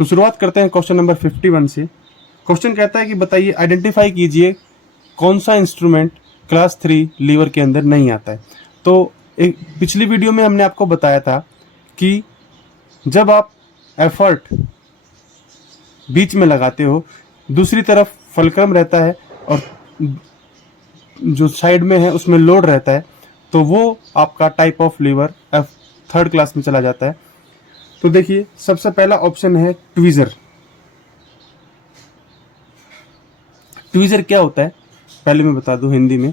तो शुरुआत करते हैं क्वेश्चन नंबर 51 से। क्वेश्चन कहता है कि बताइए, आइडेंटिफाई कीजिए कौन सा इंस्ट्रूमेंट क्लास 3 लीवर के अंदर नहीं आता है। तो एक पिछली वीडियो में हमने आपको बताया था कि जब आप एफर्ट बीच में लगाते हो, दूसरी तरफ फलक्रम रहता है और जो साइड में है उसमें लोड रहता है, तो वो आपका type of liver third class में चला जाता है। तो देखिए, सबसे पहला ऑप्शन है ट्वीजर। ट्वीजर क्या होता है पहले मैं बता दूं हिंदी में।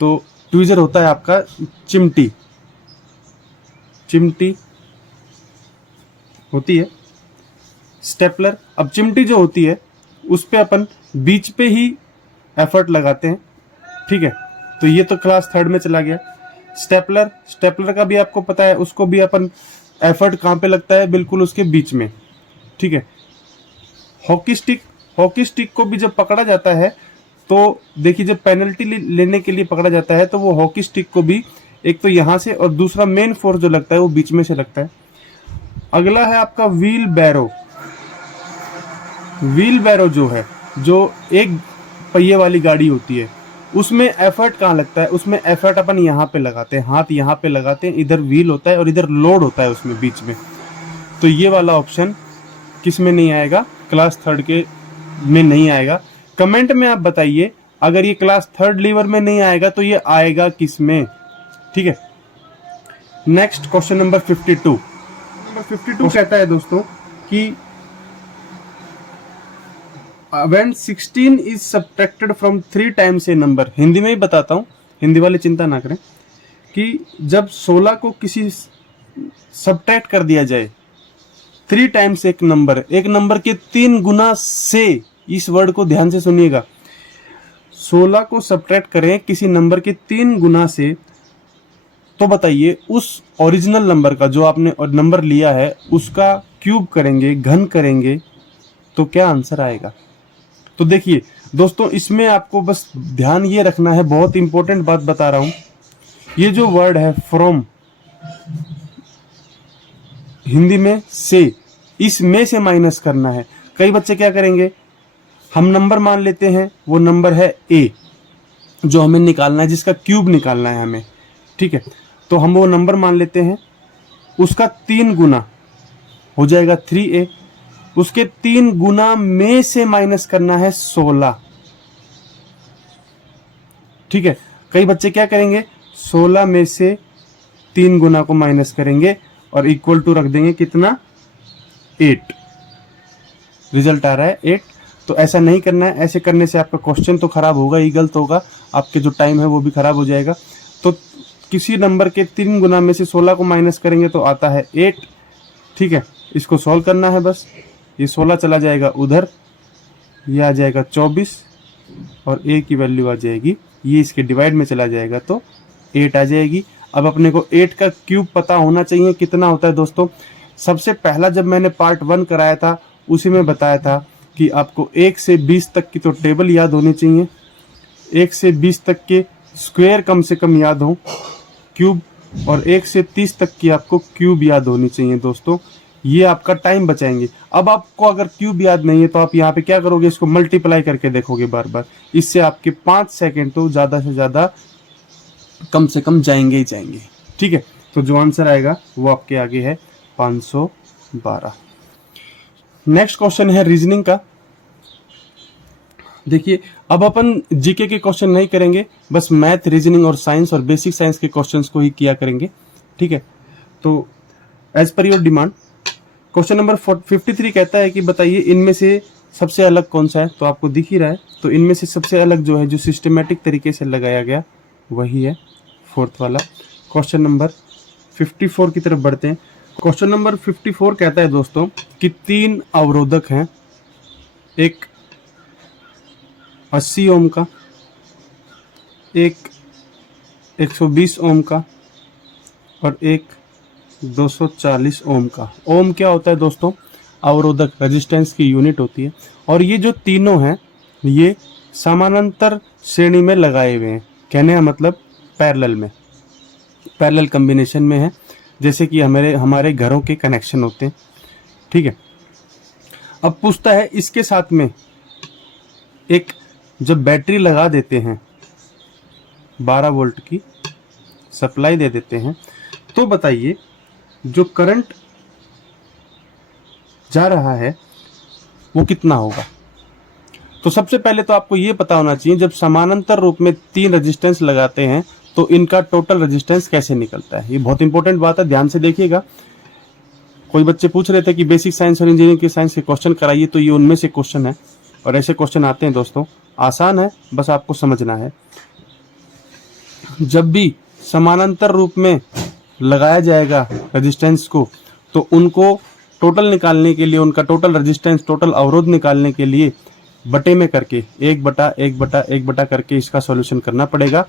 तो ट्वीजर होता है आपका चिमटी। चिमटी होती है स्टेपलर। अब चिमटी जो होती है उस पे अपन बीच पे ही एफर्ट लगाते हैं, ठीक है। तो ये तो क्लास थर्ड में चला गया। स्टेपलर, स्टेपलर का भी आपको पता है, उसको भी अपन एफर्ट कहाँ पे लगता है, बिल्कुल उसके बीच में, ठीक है। हॉकी स्टिक, हॉकी स्टिक को भी जब पकड़ा जाता है तो देखिए, जब पेनल्टी लेने के लिए पकड़ा जाता है तो वो हॉकी स्टिक को भी एक तो यहां से और दूसरा मेन फोर्स जो लगता है वो बीच में से लगता है। अगला है आपका व्हील बैरो। व्हील बैरो जो है, जो एक पहिए वाली गाड़ी होती है, उसमें एफर्ट कहाँ लगता है, उसमें एफर्ट अपन यहाँ पे लगाते हैं, हाथ यहाँ पे लगाते हैं, इधर व्हील होता है और इधर लोड होता है उसमें बीच में। तो ये वाला ऑप्शन किस में नहीं आएगा, क्लास थर्ड के में नहीं आएगा। कमेंट में आप बताइए, अगर ये क्लास थर्ड लीवर में नहीं आएगा तो ये आएगा किस में, ठीक है। Next question number 52। नंबर 52 कहता है दोस्तों कि when 16 is subtracted from 3 times a number। Hindi में ही बताता हूँ, हिंदी वाले चिंता ना करें, कि जब 16 को किसी सब्ट्रैक्ट कर दिया जाए 3 टाइम्स एक नंबर के 3 गुना से, इस वर्ड को ध्यान से सुनिएगा, 16 को सब्ट्रैक्ट करें किसी नंबर के 3 गुना से, तो बताइए उस ओरिजिनल नंबर का, जो आपने नंबर लिया है, उसका क्यूब करेंगे, घन करेंगे, तो क्या आंसर आएगा। तो देखिए दोस्तों, इसमें आपको बस ध्यान ये रखना है, बहुत इंपॉर्टेंट बात बता रहा हूं। ये जो वर्ड है फ्रॉम, हिंदी में से, इस में से माइनस करना है। कई बच्चे क्या करेंगे, हम नंबर मान लेते हैं, वो नंबर है ए जो हमें निकालना है, जिसका क्यूब निकालना है हमें, ठीक है। तो हम वो नंबर मान लेते हैं, उसका 3 गुना हो जाएगा 3a, उसके 3 गुना में से माइनस करना है 16, ठीक है। कई बच्चे क्या करेंगे, 16 में से 3 गुना को माइनस करेंगे और इक्वल टू रख देंगे कितना, 8। रिजल्ट आ रहा है 8। तो ऐसा नहीं करना है, ऐसे करने से आपका क्वेश्चन तो खराब होगा ही, गलत होगा, आपके जो टाइम है वो भी खराब हो जाएगा। तो किसी नंबर के 3 गुना में से 16 को माइनस करेंगे तो आता है 8, ठीक है। इसको सॉल्व करना है बस। ये 16 चला जाएगा उधर, ये आ जाएगा 24 और a की वैल्यू आ जाएगी, ये इसके डिवाइड में चला जाएगा तो 8 आ जाएगी। अब अपने को 8 का क्यूब पता होना चाहिए कितना होता है दोस्तों। सबसे पहला जब मैंने पार्ट 1 कराया था उसी में बताया था कि आपको 1 से 20 तक की तो टेबल याद होनी चाहिए, 1 से 20 तक के स्क्वायर कम से कम याद हो, क्यूब, और 1 से 30 तक की आपको क्यूब याद होनी चाहिए दोस्तों। ये आपका टाइम बचाएंगे। अब आपको अगर क्यूब याद नहीं है तो आप यहाँ पे क्या करोगे, इसको मल्टीप्लाई करके देखोगे बार बार, इससे आपके 5 सेकंड तो ज़्यादा से ज़्यादा कम से कम जाएंगे ही जाएंगे, ठीक है। तो जो आंसर आएगा वो आपके आगे है 512। नेक्स्ट क्वेश्चन है रीजनिंग का। देखिए, अब अपन जीके के क्वेश्चन नहीं करेंगे, बस मैथ, रीजनिंग और साइंस और बेसिक साइंस के क्वेश्चंस को ही किया करेंगे, ठीक है। तो as per your demand, question number 53 कहता है कि बताइए इनमें से सबसे अलग कौन सा है। तो आपको दिख ही रहा है, तो इनमें से सबसे अलग जो है, जो सिस्टमेटिक तरीके से लगाया गया, वही है 4th वाला। क्वेश्चन नंबर 54 की तरफ बढ़ते हैं। क्वेश्चन नंबर 54 कहता है दोस्तों कि 3 अवरोधक हैं, एक 80 ओम का, एक 120 ओम का और एक 240 ओम का। ओम क्या होता है दोस्तों, अवरोधक, रेजिस्टेंस की यूनिट होती है। और ये जो तीनों हैं ये समानांतर श्रेणी में लगाए हुए हैं, कहने का मतलब पैरेलल में, पैरेलल कॉम्बिनेशन में है, जैसे कि हमारे घरों के कनेक्शन होते हैं, ठीक है। अब पूछता है इसके साथ में एक जब बैटरी लगा देते हैं 12 वोल्ट की सप्लाई दे देते हैं, तो बताइए जो करंट जा रहा है वो कितना होगा। तो सबसे पहले तो आपको ये पता होना चाहिए जब समानांतर रूप में 3 रेजिस्टेंस लगाते हैं तो इनका टोटल रेजिस्टेंस कैसे निकलता है। ये बहुत इंपॉर्टेंट बात है, ध्यान से देखिएगा। कोई बच्चे पूछ रहे थे कि बेसिक साइंस और इंजीनियरिंग के साइंस के क्वेश्चन कराइए, तो ये उनमें से क्वेश्चन है और ऐसे क्वेश्चन आते हैं दोस्तों। आसान है, बस आपको समझना है। जब भी समानांतर रूप में लगाया जाएगा रेजिस्टेंस को, तो उनको टोटल निकालने के लिए, उनका टोटल रेजिस्टेंस, टोटल अवरोध निकालने के लिए बटे में करके 1/1/1/1 करके इसका सॉल्यूशन करना पड़ेगा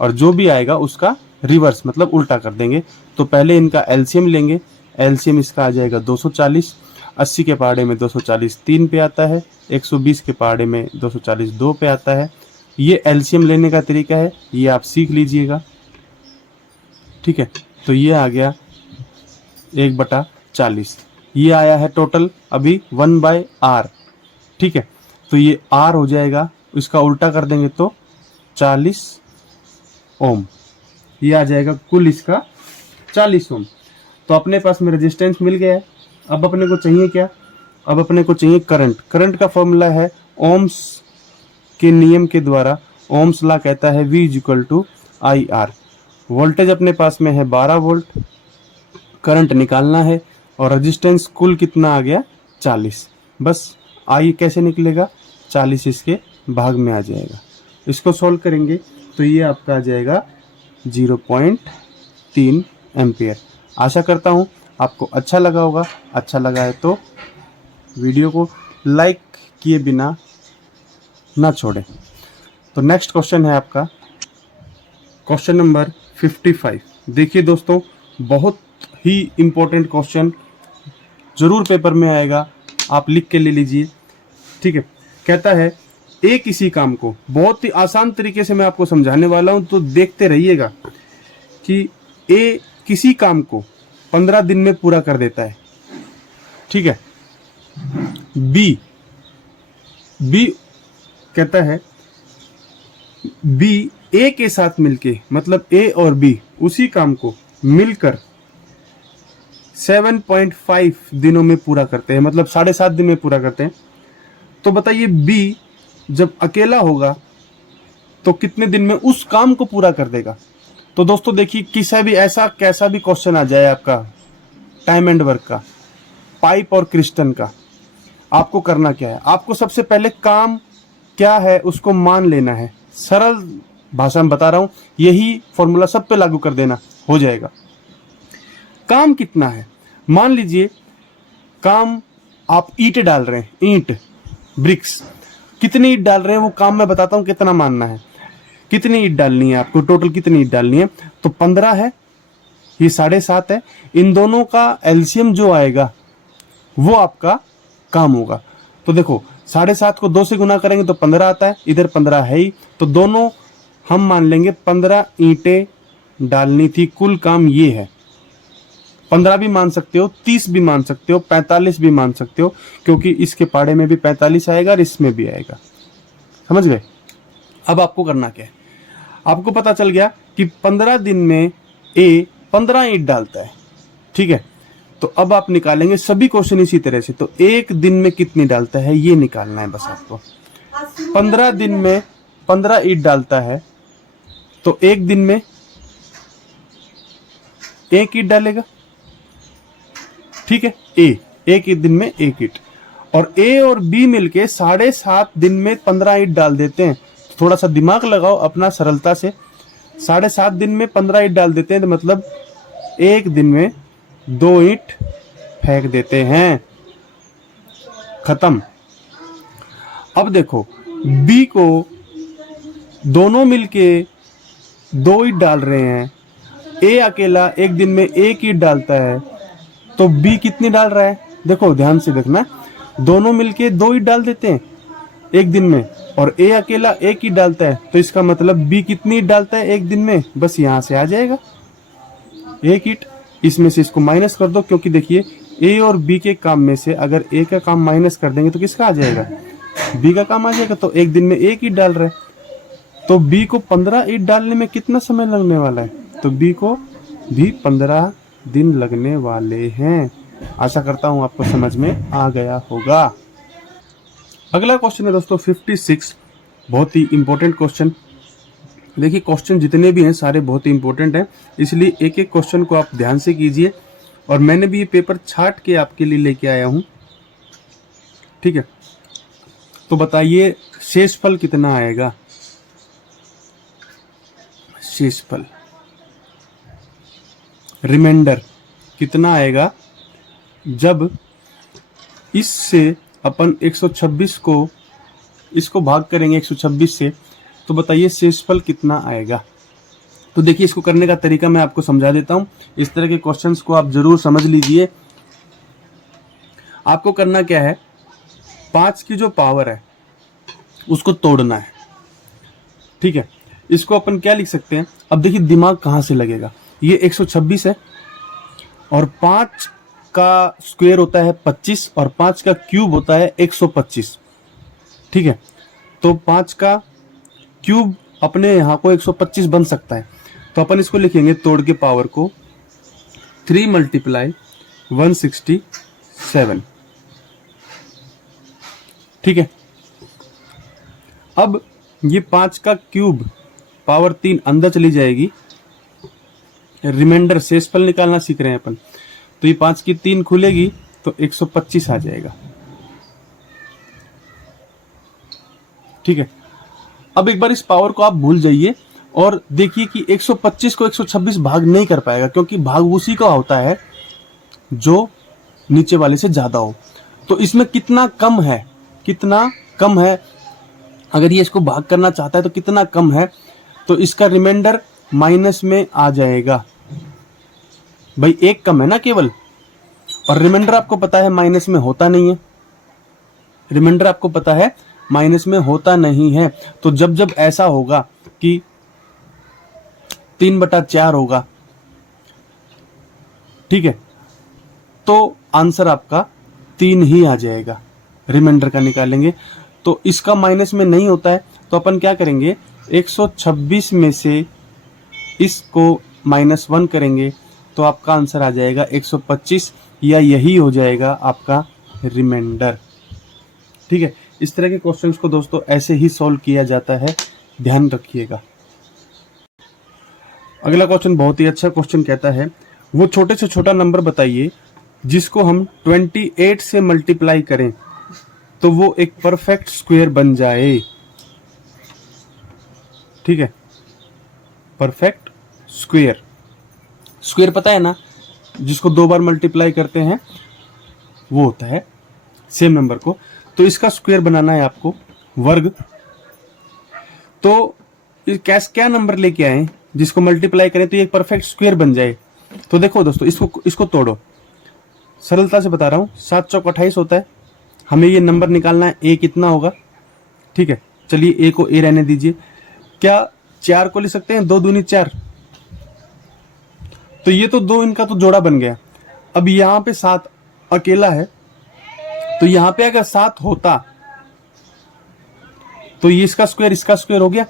और जो भी आएगा उसका रिवर्स मतलब उल्टा कर देंगे। तो पहले इनका एलसीएम लेंगे। एलसीएम इसका आ जाएगा 240। 80 के पहाड़े में 240 3 पे आता है, 120 के पहाड़े में 240 2 पे आता है। ये एलसीएम लेने का तरीका है, ये आप सीख लीजिएगा, ठीक है। तो ये आ गया 1/40। ये आया है टोटल अभी 1/R, ठीक है। तो ये R हो जाएगा, इसका उल्टा कर देंगे तो 40 ओम। ये आ जाएगा कुल इसका 40 ओम। तो अपने पास में रेजिस्टेंस मिल गया है। अब अपने को चाहिए क्या? अब अपने को चाहिए करंट। करंट का फॉर्मूला है ओम्स के नियम के द्वारा, ओम्स लॉ कहता है V = IR। वोल्टेज अपने पास में है 12 वोल्ट, करंट निकालना है और रेजिस्टेंस कुल कितना आ गया 40। बस I कैसे निकलेगा, 40 इसके भाग में आ जाएगा। इसको सॉल्व करेंगे तो ये आपका आ जाएगा 0.3 एम्पियर। आशा करता हूँ आपको अच्छा लगा होगा। अच्छा लगा है तो वीडियो को लाइक किए बिना ना छोड़ें। तो नेक्स्ट क्वेश्चन है आपका क्वेश्चन नंबर 55। देखिए दोस्तों, बहुत ही इम्पोर्टेंट क्वेश्चन जरूर पेपर में आएगा, आप लिख के ले लीजिए, ठीक है। कहता है ए किसी काम को, बहुत ही आसान तरीके से मैं आपको समझाने वाला हूं, तो देखते रहिएगा कि ए किसी काम को 15 दिन में पूरा कर देता है, ठीक है। बी कहता है बी ए के साथ मिलके, मतलब ए और बी उसी काम को मिलकर 7.5 दिनों में पूरा करते हैं, मतलब 7.5 दिन में पूरा करते हैं। तो बताइए बी जब अकेला होगा तो कितने दिन में उस काम को पूरा कर देगा। तो दोस्तों देखिए, किसी भी ऐसा कैसा भी क्वेश्चन आ जाए आपका टाइम एंड वर्क का, पाइप और क्रिस्टन का, आपको करना क्या है, आपको सबसे पहले काम क्या है उसको मान लेना है। सरल भाषा में बता रहा हूं, यही फॉर्मूला सब पे लागू कर देना, हो जाएगा। काम कितना है, मान लीजिए काम आप ईंट डाल रहे हैं, ईंट ब्रिक्स, कितनी ईंट डाल रहे हैं वो काम मैं बताता हूं कितना मानना है। कितनी ईंट डालनी है आपको, टोटल कितनी ईंट डालनी है, तो 15 है, ये 7.5 है। इन दोनों का एलसीएम जो आएगा वो आपका काम होगा। तो देखो 7.5 को 2 से गुना करेंगे तो 15 आता है, इधर 15 है ही, तो दोनों हम मान लेंगे 15 ईंटें डालनी थी, कुल काम ये है। 15 भी मान सकते हो, 30 भी मान सकते हो, 45 भी मान सकते हो, क्योंकि इसके पाड़े में भी 45 आएगा और इसमें भी आएगा। समझ गए। अब आपको करना क्या है, आपको पता चल गया कि 15 दिन में ए 15 ईंट डालता है, ठीक है। तो अब आप निकालेंगे सभी क्वेश्चन इसी तरह से, तो एक दिन में कितनी डालता है ये निकालना है बस आपको। 15 दिन में 15 ईंट डालता है तो एक दिन में 1 ईंट डालेगा, ठीक है। एक दिन में 1 ईंट, और ए और बी मिलके 7.5 दिन में 15 ईंट डाल देते हैं। थोड़ा सा दिमाग लगाओ अपना सरलता से, 7.5 दिन में 15 ईंट डाल देते हैं, तो मतलब एक दिन में 2 ईंट फेंक देते हैं, खत्म। अब देखो बी को दोनों मिलके 2 ईंट डाल रहे हैं, ए अकेला एक दिन में 1 ईंट डालता है, तो बी कितनी डाल रहा है, देखो ध्यान से देखना, दोनों मिलके 2 ईंट डाल देते हैं एक दिन में, और ए अकेला 1 ईंट डालता है, तो इसका मतलब बी कितनी ईंट डालता है एक दिन में, बस यहां से आ जाएगा 1 ईंट। इसमें से इसको माइनस कर दो, क्योंकि देखिए ए और बी के काम में से अगर ए का काम माइनस कर देंगे तो किसका आ जाएगा, बी का काम आ जाएगा। तो एक दिन में एक ईंट डाल रहे, तो बी को 15 ईंट डालने में कितना समय लगने वाला है, तो बी को भी 15 दिन लगने वाले हैं। आशा करता हूं आपको समझ में आ गया होगा। अगला क्वेश्चन है दोस्तों 56, बहुत ही इंपॉर्टेंट क्वेश्चन। देखिए क्वेश्चन जितने भी हैं सारे बहुत ही इंपॉर्टेंट हैं, इसलिए एक एक क्वेश्चन को आप ध्यान से कीजिए। और मैंने भी ये पेपर छाट के आपके लिए लेके आया हूं, ठीक है। तो बताइए शेषफल कितना आएगा, शेषफल रिमाइंडर कितना आएगा जब इससे अपन 126 को, इसको भाग करेंगे 126 से, तो बताइए शेषफल कितना आएगा। तो देखिए इसको करने का तरीका मैं आपको समझा देता हूं। इस तरह के क्वेश्चंस को आप जरूर समझ लीजिए। आपको करना क्या है, 5 की जो पावर है उसको तोड़ना है, ठीक है। इसको अपन क्या लिख सकते हैं, अब देखिए दिमाग कहां से लगेगा, ये 126 है और 5 का स्क्वायर होता है 25 और 5 का क्यूब होता है 125, ठीक है। तो 5 का क्यूब अपने यहां को 125 बन सकता है। तो अपन इसको लिखेंगे तोड़ के पावर को 3 × 167, ठीक है। अब ये 5 का क्यूब पावर 3 अंदर चली जाएगी, रिमाइंडर शेषफल निकालना सीख रहे हैं अपन। तो ये 5 की 3 खुलेगी तो 125 आ जाएगा, ठीक है। अब एक बार इस पावर को आप भूल जाइए और देखिए कि 125 को 126 भाग नहीं कर पाएगा, क्योंकि भाग उसी का होता है जो नीचे वाले से ज्यादा हो। तो इसमें कितना कम है, कितना कम है, अगर ये इसको भाग करना चाहता है तो कितना कम है, तो इसका रिमाइंडर माइनस में आ जाएगा। भाई एक कम है ना केवल, और रिमाइंडर आपको पता है माइनस में होता नहीं है, रिमाइंडर आपको पता है माइनस में होता नहीं है। तो जब जब ऐसा होगा कि 3/4 होगा, ठीक है, तो आंसर आपका 3 ही आ जाएगा। रिमाइंडर का निकालेंगे तो इसका माइनस में नहीं होता है, तो अपन क्या करेंगे, 126 में से इसको -1 करेंगे तो आपका आंसर आ जाएगा 125, या यही हो जाएगा आपका रिमाइंडर, ठीक है। इस तरह के क्वेश्चंस को दोस्तों ऐसे ही सॉल्व किया जाता है, ध्यान रखिएगा। अगला क्वेश्चन बहुत ही अच्छा क्वेश्चन कहता है, वो छोटे से छोटा नंबर बताइए जिसको हम 28 से मल्टीप्लाई करें तो वो एक परफेक्ट स्क्वायर बन जाए, ठीक है। परफेक्ट स्क्वायर, स्क्वायर पता है ना, जिसको 2 बार मल्टीप्लाई करते हैं वो होता है सेम नंबर को। तो इसका स्क्वायर बनाना है आपको, वर्ग। तो क्या नंबर लेके आए जिसको मल्टीप्लाई करें तो ये एक परफेक्ट स्क्वायर बन जाए। तो देखो दोस्तों, इसको तोड़ो, सरलता से बता रहा हूं, 7 चौक 28 होता है। हमें ये नंबर निकालना है, ए कितना होगा, ठीक है। चलिए ए को ए रहने दीजिए। क्या 4 को ले सकते हैं, 2 दूनी 4, तो ये तो 2 इनका तो जोड़ा बन गया। अब यहां पे 7 अकेला है, तो यहां पे अगर 7 होता तो ये इसका स्क्वायर हो गया,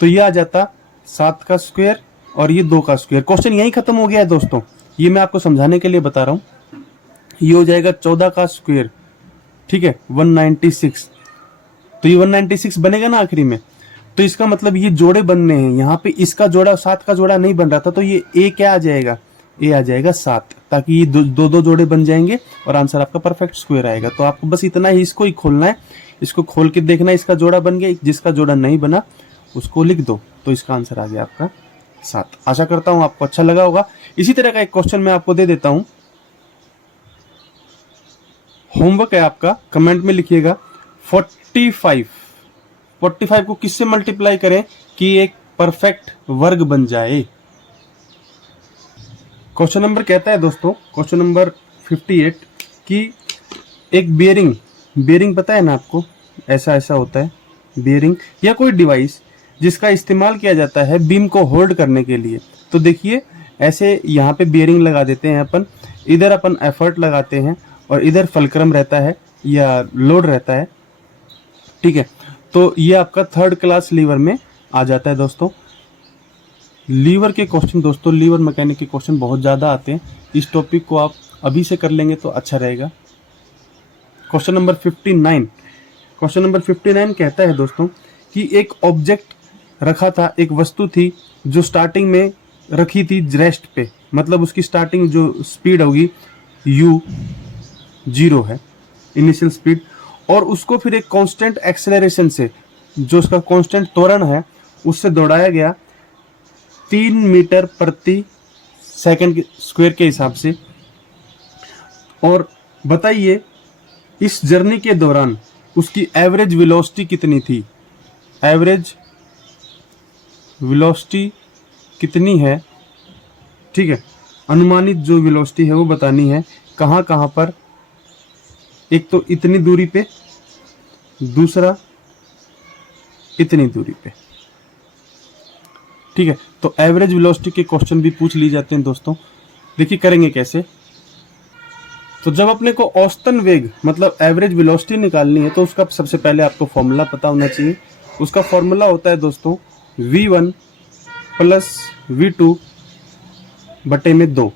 तो ये आ जाता 7 का स्क्वायर और ये 2 का स्क्वायर। क्वेश्चन यही खत्म हो गया है दोस्तों, ये मैं आपको समझाने के लिए बता रहा हूं। ये हो जाएगा 14 का स्क्वायर, ठीक है, 196। तो ये 196 बनेगा ना आखिरी में, तो इसका मतलब ये जोड़े बनने हैं। यहाँ पे इसका जोड़ा 7 का जोड़ा नहीं बन रहा था, तो ये ए क्या आ जाएगा, ए आ जाएगा 7, ताकि ये दो जोड़े बन जाएंगे और आंसर आपका परफेक्ट स्क्वायर आएगा। तो आपको बस इतना ही, इसको ही खोलना है, इसको खोल के देखना है इसका जोड़ा बन गया, जिसका जोड़ा नहीं बना उसको लिख दो, तो इसका आंसर आ गया आपका 7। आशा करता हूं आपको अच्छा लगा होगा। इसी तरह का एक क्वेश्चन मैं आपको दे देता हूं, होमवर्क है आपका, कमेंट में लिखिएगा 45 को किससे मल्टीप्लाई करें कि एक परफेक्ट वर्ग बन जाए। क्वेश्चन नंबर कहता है दोस्तों, क्वेश्चन नंबर 58 कि एक बेयरिंग पता है ना आपको, ऐसा होता है बेयरिंग या कोई डिवाइस जिसका इस्तेमाल किया जाता है बीम को होल्ड करने के लिए। तो देखिए ऐसे यहाँ पे बेयरिंग लगा देते हैं अपन, इधर अपन एफर्ट लगाते हैं और इधर फलक्रम रहता है या लोड रहता है, ठीक है। तो ये आपका थर्ड क्लास लीवर में आ जाता है दोस्तों। लीवर के क्वेश्चन दोस्तों, लीवर मैकेनिक के क्वेश्चन बहुत ज़्यादा आते हैं। इस टॉपिक को आप अभी से कर लेंगे तो अच्छा रहेगा। क्वेश्चन नंबर 59, क्वेश्चन नंबर 59 कहता है दोस्तों कि एक ऑब्जेक्ट रखा था, एक वस्तु थी जो स्टार्टिंग में रखी थी रेस्ट पे, मतलब उसकी स्टार्टिंग जो स्पीड होगी u 0 है इनिशियल स्पीड, और उसको फिर एक कांस्टेंट एक्सेलरेशन से, जो उसका कांस्टेंट त्वरण है, उससे दौड़ाया गया 3 मीटर प्रति सेकंड स्क्वायर के हिसाब से। और बताइए इस जर्नी के दौरान उसकी एवरेज वेलोसिटी कितनी थी। एवरेज वेलोसिटी कितनी है, ठीक है। अनुमानित जो वेलोसिटी है वो बतानी है, कहाँ कहाँ पर, एक तो इतनी दूरी पे, दूसरा इतनी दूरी पे, ठीक है। तो एवरेज वेलोसिटी के क्वेश्चन भी पूछ लिए जाते हैं दोस्तों। देखिए करेंगे कैसे। तो जब अपने को औसतन वेग मतलब एवरेज वेलोसिटी निकालनी है तो उसका सबसे पहले आपको फॉर्मूला पता होना चाहिए। उसका फॉर्मूला होता है दोस्तों v1 प्लस v2 बटे में 2।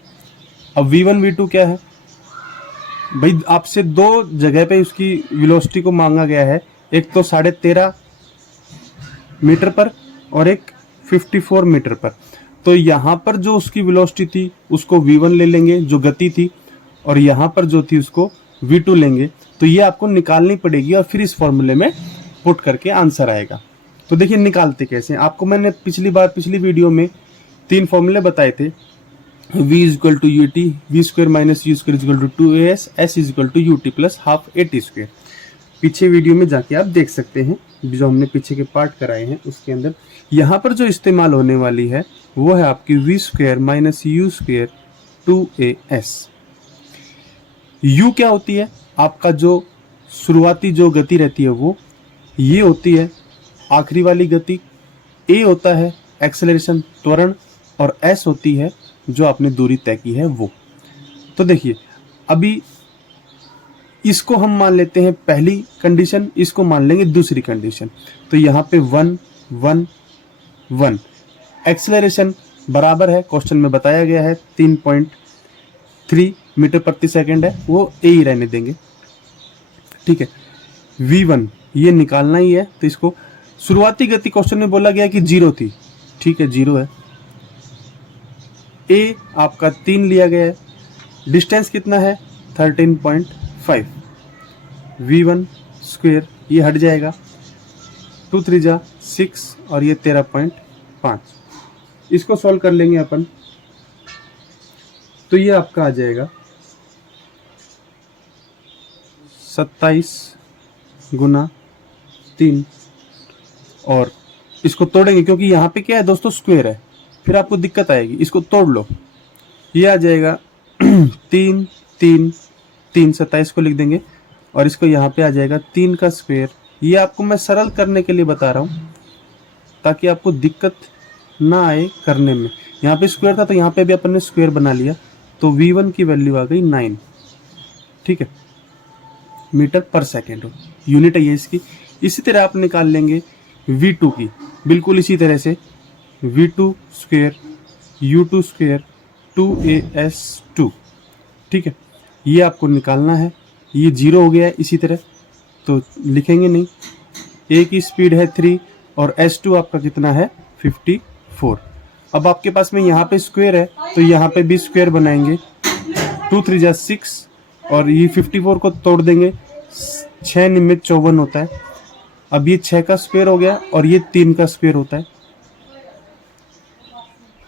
अब v1 v2 क्या है भाई, आपसे दो जगह पे उसकी वेलोसिटी को मांगा गया है, एक तो 13.5 मीटर पर और एक 54 मीटर पर। तो यहाँ पर जो उसकी वेलोसिटी थी उसको v1 ले लेंगे जो गति थी, और यहाँ पर जो थी उसको v2 लेंगे। तो ये आपको निकालनी पड़ेगी और फिर इस फॉर्मूले में पुट करके आंसर आएगा। तो देखिए निकालते कैसे हैं। आपको मैंने पिछली वीडियो में 3 फॉर्मूले बताए थे, v is equal to u t, v square minus u square is equal to 2as, s is equal to u t plus half a t square. पीछे वीडियो में जाके आप देख सकते हैं, जो हमने पीछे के पार्ट कराए हैं उसके अंदर। यहाँ पर जो इस्तेमाल होने वाली है वो है आपकी v square minus u square 2as। u क्या होती है, आपका जो शुरुआती जो गति रहती है वो ये होती है आखिरी वाली गति, a होता है एक्सेलरेशन त्वरण, और s होती है जो आपने दूरी तय की है वो। तो देखिए अभी इसको हम मान लेते हैं पहली कंडीशन, इसको मान लेंगे दूसरी कंडीशन। तो यहाँ पे 1 1 1 एक्सेलरेशन बराबर है, क्वेश्चन में बताया गया है 3.3 मीटर प्रति सेकंड है, वो ए ही रहने देंगे, ठीक है। v1 ये निकालना ही है, तो इसको शुरुआती गति क्वेश्चन में बोला गया कि 0 थी, ठीक है 0 है। ए आपका 3 लिया गया है, डिस्टेंस कितना है 13.5, v1 स्क्वायर ये हट जाएगा, 2 3 जा 6 और ये 13.5। इसको सॉल्व कर लेंगे अपन, तो ये आपका आ जाएगा 27 गुना 3, और इसको तोड़ेंगे क्योंकि यहाँ पे क्या है दोस्तों स्क्वायर है, फिर आपको दिक्कत आएगी। इसको तोड़ लो, ये आ जाएगा 3 3 3, 27 को लिख देंगे, और इसको यहाँ पे आ जाएगा 3 का स्क्वायर। ये आपको मैं सरल करने के लिए बता रहा हूँ ताकि आपको दिक्कत ना आए करने में। यहाँ पे स्क्वायर था तो यहाँ पे भी अपन ने स्क्वायर बना लिया, तो v1 की वैल्यू आ गई 9, ठीक है, मीटर पर सेकेंड यूनिट है ये इसकी। इसी तरह आप निकाल लेंगे v2 की, बिल्कुल इसी तरह से v2 square u2 square 2as2, ठीक है। ये आपको निकालना है, ये 0 हो गया है इसी तरह, तो लिखेंगे नहीं। a की स्पीड है 3 और s2 आपका कितना है 54। अब आपके पास में यहाँ पे स्क्वायर है तो यहाँ पे भी स्क्वायर बनाएंगे, 2 3 जा 6 और ये 54 को तोड़ देंगे, 6 निमित 54 होता है। अब ये 6 का स्क्वायर हो गया और ये 3 का स्क्वायर होता है,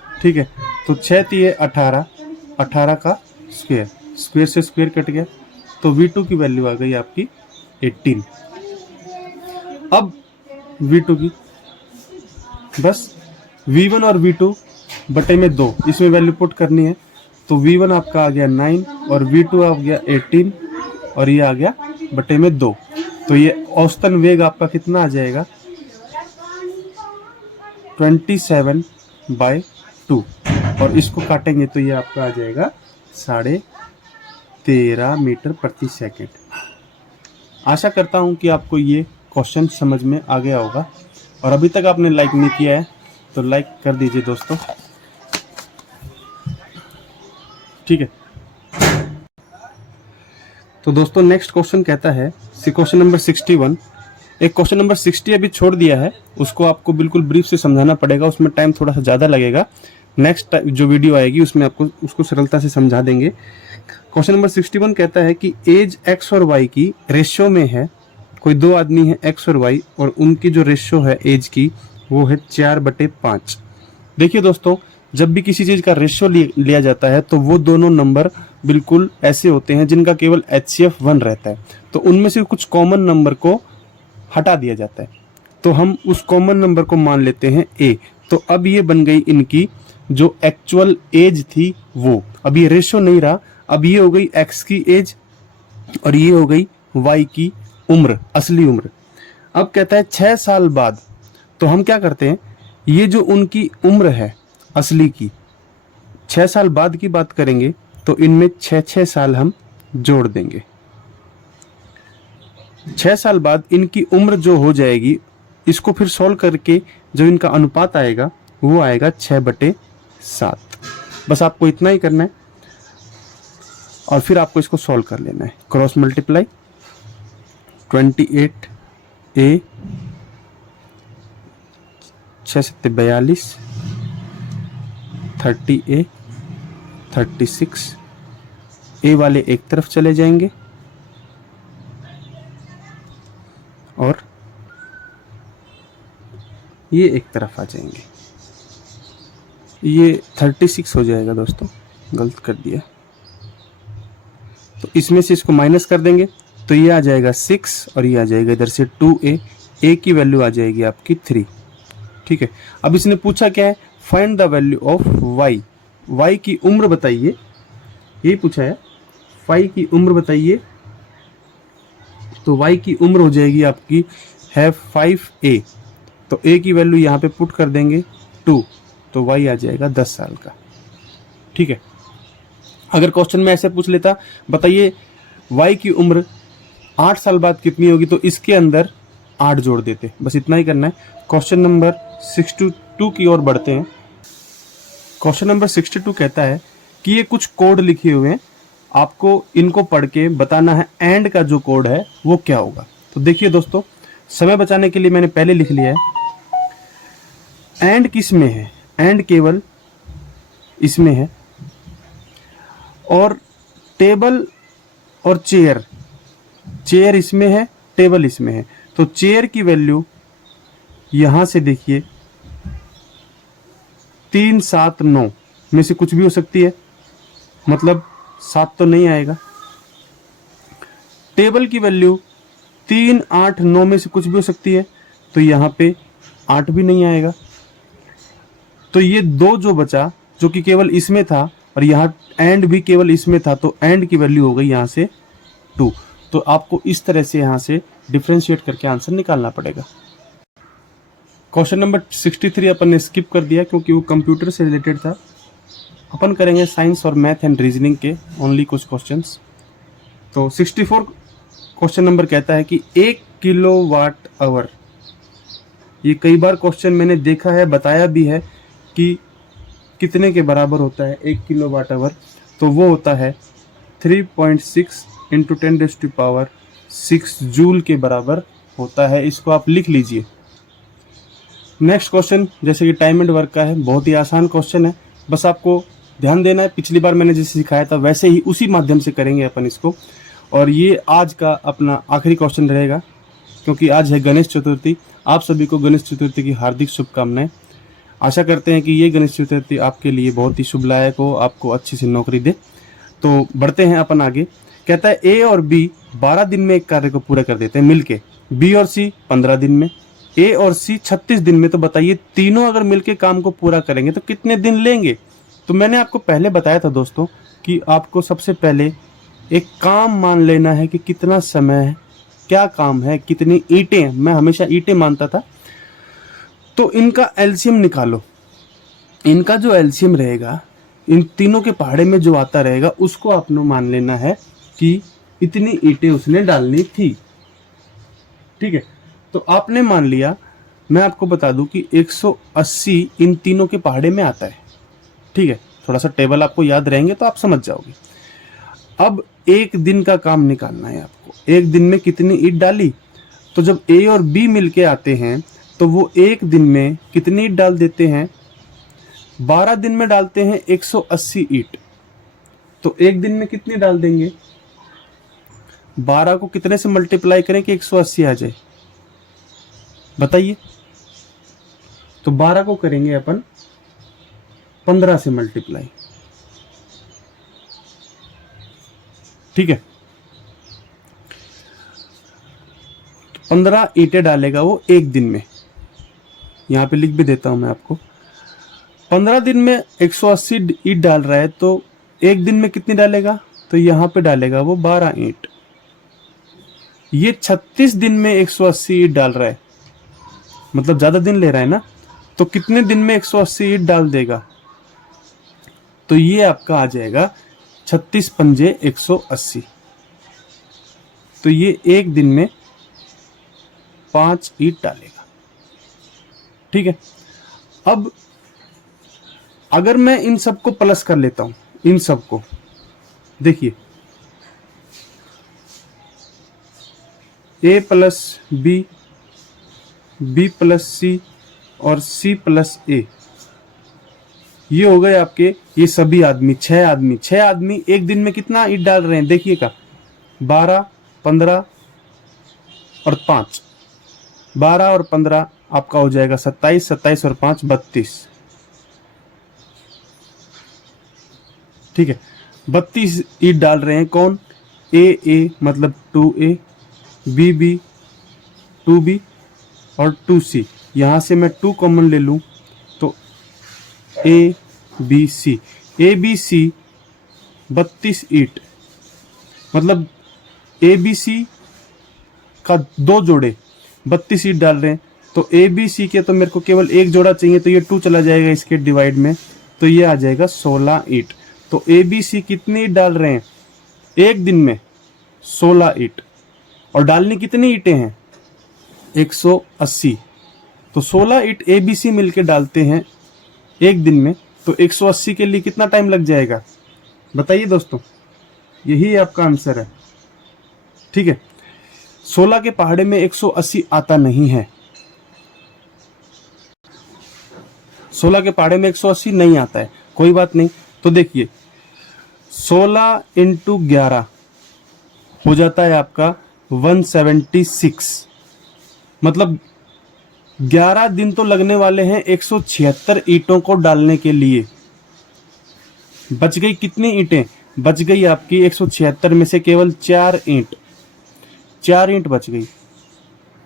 ठीक है। तो 6 3 18, 18 का स्क्वायर, स्क्वायर से स्क्वायर कट गया, तो v2 की वैल्यू आ गई आपकी 18। अब v2 की बस v1 और v2 बटे में 2 इसमें वैल्यू पुट करनी है, तो v1 आपका आ गया 9 और v2 आ गया 18 और ये आ गया बटे में 2। तो ये औसतन वेग आपका कितना आ जाएगा 27/2, और इसको काटेंगे तो ये आपका आ जाएगा 8.5 13 मीटर प्रति सेकंड। आशा करता हूं कि आपको ये क्वेश्चन समझ में आ गया होगा, और अभी तक आपने लाइक नहीं किया है तो लाइक कर दीजिए दोस्तों, ठीक है। तो दोस्तों नेक्स्ट क्वेश्चन कहता है क्वेश्चन नंबर 61। एक क्वेश्चन नंबर 60 अभी छोड़ दिया है, उसको आपको बिल्कुल ब्रीफ से समझाना पड़ेगा, उसमें टाइम थोड़ा सा ज़्यादा लगेगा। नेक्स्ट जो वीडियो आएगी उसमें आपको उसको सरलता से समझा देंगे। क्वेश्चन नंबर 61 कहता है कि एज एक्स और वाई की रेशियो में है, कोई दो आदमी है एक्स और वाई, और उनकी जो रेशियो है एज की वो है 4/5। देखिए दोस्तों, जब भी किसी चीज़ का रेशियो लिया जाता है तो वो दोनों नंबर बिल्कुल ऐसे होते हैं जिनका केवल HCF 1 रहता है, तो उनमें से कुछ कॉमन नंबर को हटा दिया जाता है, तो हम उस कॉमन नंबर को मान लेते हैं A। तो अब ये बन गई इनकी जो एक्चुअल एज थी वो, अब ये रेशियो नहीं रहा, अब ये हो गई X की एज और ये हो गई Y की उम्र, असली उम्र। अब कहता है 6 साल बाद, तो हम क्या करते हैं, ये जो उनकी उम्र है असली की, 6 साल बाद की बात करेंगे तो इनमें 6 साल हम जोड़ देंगे। 6 साल बाद इनकी उम्र जो हो जाएगी, इसको फिर सॉल्व करके जो इनका अनुपात आएगा वो आएगा 6/7। बस आपको इतना ही करना है और फिर आपको इसको सॉल्व कर लेना है। क्रॉस मल्टीप्लाई 28A 6 7 42, 30A 36, ए वाले एक तरफ चले जाएंगे और ये एक तरफ आ जाएंगे। ये 36 हो जाएगा दोस्तों, गलत कर दिया। तो इसमें से इसको माइनस कर देंगे तो ये आ जाएगा 6 और ये आ जाएगा इधर से 2A। ए की वैल्यू आ जाएगी आपकी 3, ठीक है। अब इसने पूछा क्या है, find the value of y, y की उम्र बताइए, यही पूछा है, वाई की उम्र बताइए। तो वाई की उम्र हो जाएगी आपकी है 5A, तो ए की वैल्यू यहाँ पे पुट कर देंगे 2, तो वाई आ जाएगा 10 साल का, ठीक है। अगर क्वेश्चन में ऐसे पूछ लेता, बताइए वाई की उम्र 8 साल बाद कितनी होगी, तो इसके अंदर 8 जोड़ देते, बस इतना ही करना है। क्वेश्चन नंबर 62 की ओर बढ़ते हैं। क्वेश्चन नंबर 62 कहता है कि ये कुछ कोड लिखे हुए हैं, आपको इनको पढ़ के बताना है एंड का जो कोड है वो क्या होगा। तो देखिए दोस्तों, समय बचाने के लिए मैंने पहले लिख लिया है। एंड किस में है, एंड केवल इसमें है, और टेबल और चेयर, चेयर इसमें है, टेबल इसमें है। तो चेयर की वैल्यू यहां से देखिए 3 7 9 में से कुछ भी हो सकती है, मतलब 7 तो नहीं आएगा। टेबल की वैल्यू 3 8 9 में से कुछ भी हो सकती है, तो यहां पे 8 भी नहीं आएगा। तो ये 2 जो बचा, जो कि केवल इसमें था, और यहाँ एंड भी केवल इसमें था, तो एंड की वैल्यू हो गई यहाँ से 2। तो आपको इस तरह से यहाँ से डिफ्रेंशिएट करके आंसर निकालना पड़ेगा। क्वेश्चन नंबर 63 अपन ने स्किप कर दिया क्योंकि वो कंप्यूटर से रिलेटेड था। अपन करेंगे साइंस और मैथ एंड रीजनिंग के ओनली कुछ क्वेश्चंस। तो 64 क्वेश्चन नंबर कहता है कि 1 किलोवाट आवर, ये कई बार क्वेश्चन मैंने देखा है, बताया भी है कि कितने के बराबर होता है 1 किलोवाट आवर। तो वो होता है 3.6 इंटू 10⁻6 जूल के बराबर होता है। इसको आप लिख लीजिए। नेक्स्ट क्वेश्चन जैसे कि टाइम एंड वर्क का है, बहुत ही आसान क्वेश्चन है, बस आपको ध्यान देना है। पिछली बार मैंने जैसे सिखाया था वैसे ही उसी माध्यम से करेंगे अपन इसको। और ये आज का अपना आखिरी क्वेश्चन रहेगा क्योंकि आज है गणेश चतुर्थी। आप सभी को गणेश चतुर्थी की हार्दिक शुभकामनाएं। आशा करते हैं कि ये गणेश चतुर्थी आपके लिए बहुत ही शुभलायक हो, आपको अच्छी सी नौकरी दे। तो बढ़ते हैं अपन आगे। कहता है ए और बी 12 दिन में एक कार्य को पूरा कर देते हैं मिलके, बी और सी 15 दिन में, ए और सी 36 दिन में। तो बताइए तीनों अगर मिलके काम को पूरा करेंगे तो कितने दिन लेंगे। तो मैंने आपको पहले बताया था दोस्तों कि आपको सबसे पहले एक काम मान लेना है कि कितना समय है, क्या काम है, कितनी ईंटें हैं। मैं हमेशा ईंटें मानता था। तो इनका एलसीएम निकालो। इनका जो एलसीएम रहेगा, इन तीनों के पहाड़े में जो आता रहेगा उसको आपने मान लेना है कि इतनी ईंटें उसने डालनी थी। ठीक है, तो आपने मान लिया, मैं आपको बता दूं कि 180 इन तीनों के पहाड़े में आता है। ठीक है, थोड़ा सा टेबल आपको याद रहेंगे तो आप समझ जाओगे। अब एक दिन का काम निकालना है आपको, एक दिन में कितनी ईंट डाली। तो जब ए और बी मिलके आते हैं तो वो एक दिन में कितनी ईंट डाल देते हैं, 12 दिन में डालते हैं 180 ईंट। तो एक दिन में कितनी डाल देंगे, 12 को कितने से मल्टीप्लाई करें कि 180 आ जाए, बताइए। तो 12 को करेंगे अपन 15 से मल्टीप्लाई। ठीक है, 15 ईंटें डालेगा वो एक दिन में। यहां पे लिख भी देता हूं मैं आपको, 15 दिन में 180 ईंट डाल रहा है, तो एक दिन में कितनी डालेगा, तो यहां पे डालेगा वो 12 ईंट। ये 36 दिन में 180 ईंट डाल रहा है, मतलब ज्यादा दिन ले रहा है ना। तो कितने दिन में 180 ईंट डाल देगा, तो ये आपका आ जाएगा 36 पंजे 180। तो ये एक दिन में 5 ईंट डालेगा। ठीक है, अब अगर मैं इन सबको प्लस कर लेता हूं, इन सबको देखिए, ए प्लस बी, बी प्लस सी और सी प्लस ए, ये हो गए आपके ये सभी आदमी, 6 आदमी एक दिन में कितना ईंट डाल रहे हैं देखिएगा, 12, 15 और 5, 12 और 15 आपका हो जाएगा 27, 27 और 5 32। ठीक है, 32 ईंट डाल रहे हैं कौन, ए मतलब 2A, बी 2B और 2C। यहां से मैं 2 कॉमन ले लूं तो ABC 32 ईंट, मतलब ABC का 2 जोड़े 32 ईंट डाल रहे हैं। तो ABC के तो मेरे को केवल एक जोड़ा चाहिए, तो ये 2 चला जाएगा इसके डिवाइड में, तो ये आ जाएगा 16 ईंट। तो ABC कितनी ईंट डाल रहे हैं एक दिन में, 16 ईंट। और डालनी कितनी ईंटें हैं, 180। तो 16 ईंट ABC मिलके डालते हैं एक दिन में, तो 180 के लिए कितना टाइम लग जाएगा, बताइए दोस्तों। यही आपका आंसर है। ठीक है, 16 के पहाड़े में 180 आता नहीं है, 16 के पहाड़े में 180 नहीं आता है, कोई बात नहीं। तो देखिए 16 इंटू 11 हो जाता है आपका 176, मतलब 11 दिन तो लगने वाले हैं 176 ईंटों को डालने के लिए। बच गई कितनी ईंटें, बच गई आपकी 176 में से केवल 4 ईंट, 4 ईंट बच गई।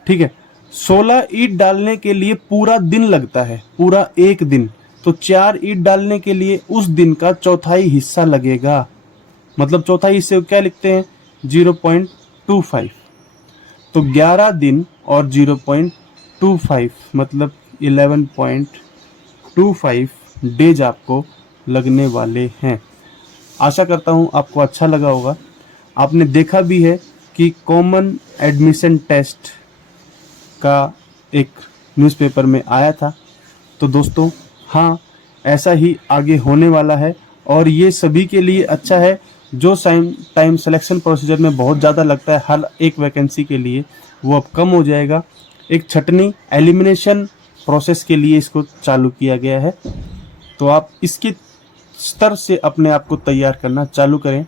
ठीक है, 16 ईंट डालने के लिए पूरा दिन लगता है, पूरा एक दिन। तो 4 ईंट डालने के लिए उस दिन का चौथाई हिस्सा लगेगा, मतलब चौथाई हिस्से को क्या लिखते हैं, 0.25। तो 11 दिन और 0.25 मतलब 11.25 डेज आपको लगने वाले हैं। आशा करता हूं आपको अच्छा लगा होगा। आपने देखा भी है कि कॉमन एडमिशन टेस्ट का एक न्यूज़पेपर में आया था। तो दोस्तों हाँ, ऐसा ही आगे होने वाला है, और ये सभी के लिए अच्छा है। जो टाइम सिलेक्शन प्रोसीजर में बहुत ज़्यादा लगता है हर एक वैकेंसी के लिए, वो अब कम हो जाएगा। एक छटनी एलिमिनेशन प्रोसेस के लिए इसको चालू किया गया है। तो आप इसके स्तर से अपने आप को तैयार करना चालू करें।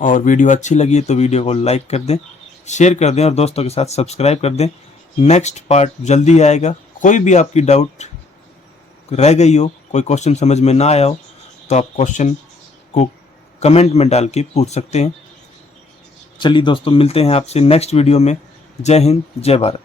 और वीडियो अच्छी लगी तो वीडियो को लाइक कर दें, शेयर कर दें और दोस्तों के साथ सब्सक्राइब कर दें। नेक्स्ट पार्ट जल्दी आएगा। कोई भी आपकी डाउट रह गई हो, कोई क्वेश्चन समझ में ना आया हो, तो आप क्वेश्चन को कमेंट में डाल के पूछ सकते हैं। चलिए दोस्तों, मिलते हैं आपसे नेक्स्ट वीडियो में। जय हिंद, जय भारत।